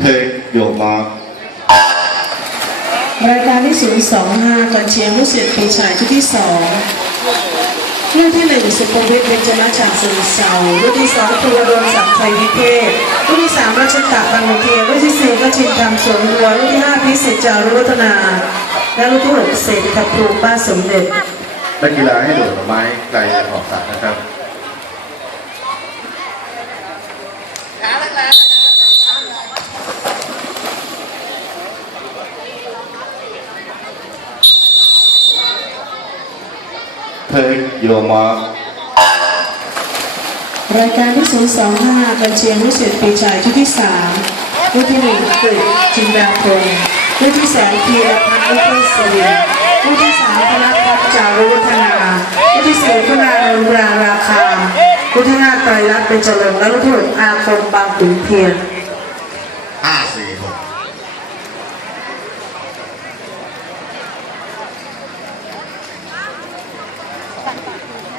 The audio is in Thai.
Take your mark. รายการที่ 025ก่อนเชียร์ผู้เสียปีชายชุดที่สองรุ่นที่หนึ่งสุภวิทย์เบญจมาศจากสมุทรเสารุ่นที่สองภูวดลสังไทยวิเทศ รุ่นที่สามรัชตะบางเทียนรุ่นที่สี่ก็ชินธรรมสวนบัว รุ่นที่ห้าพิสิทธิ์จารุวัฒนา และรุ่นที่หกเศรษฐกับครูป้านสมเด็จนักกีฬาให้โดดไม้ไกลออกสระนะครับ Take your รายการที่ศูนย์สองห้าบัญเชียงวิเศษปีชายชุดที่ส3รุ่นที่ 1 ตึกจินดาพงศ์รุ่นที่ 2 พีรพัฒน์รุ่นที่สวินรุ่นที่ 3 ธนพัฒน์จารุวัฒนารุ่นที่ 4 พนานนราราคารุ่นที่ 5 ไตรรัตน์เป็นเจริญและรุ่นที่ 6 อาคมบางขุนเทียน5 4 6办法。